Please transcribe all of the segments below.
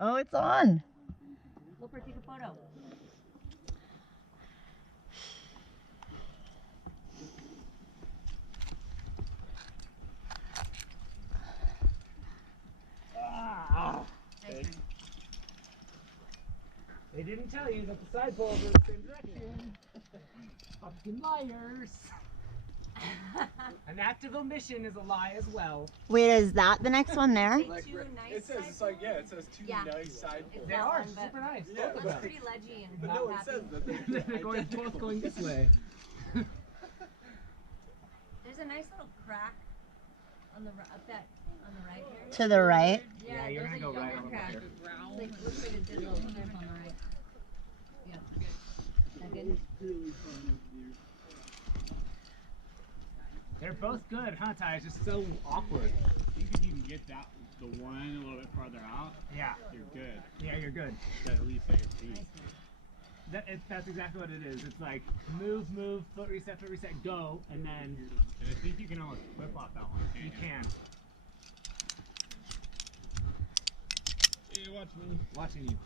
Oh, it's on. GoPro, take a photo. They didn't tell you that the side poles are the same direction. Fucking liars. An act of omission is a lie as well. Wait, is that the next one there? Like, two nice it says, it's like, yeah, it says two nice side poles. They are super nice. Yeah, Both of Looks them. pretty ledgy and But not no, it happy. says that They're both going this way. There's a nice little crack on the up that on the right here. To the right? Yeah, you're there's gonna a go right younger on crack. here. Like, looks like a good little cliff on the right. Yeah, good. Is that good? They're both good, huh, Ty? It's just so awkward. I think if you can get that the one a little bit farther out, Yeah. you're good. Yeah, you're good. That at least at your feet. That's exactly what it is. It's like move, foot reset, go, and then And I think you can almost flip off that one. you can. Hey, watch me. Watching you.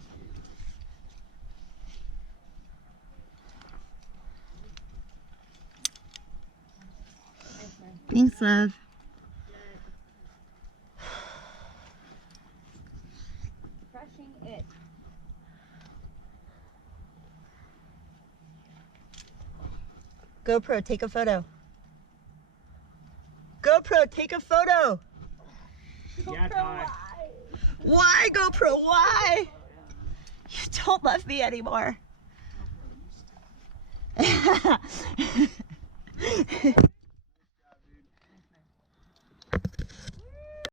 Thanks, love. Crushing it. GoPro, take a photo. GoPro, take a photo. Yeah, Ty. Why, GoPro? Why? You don't love me anymore.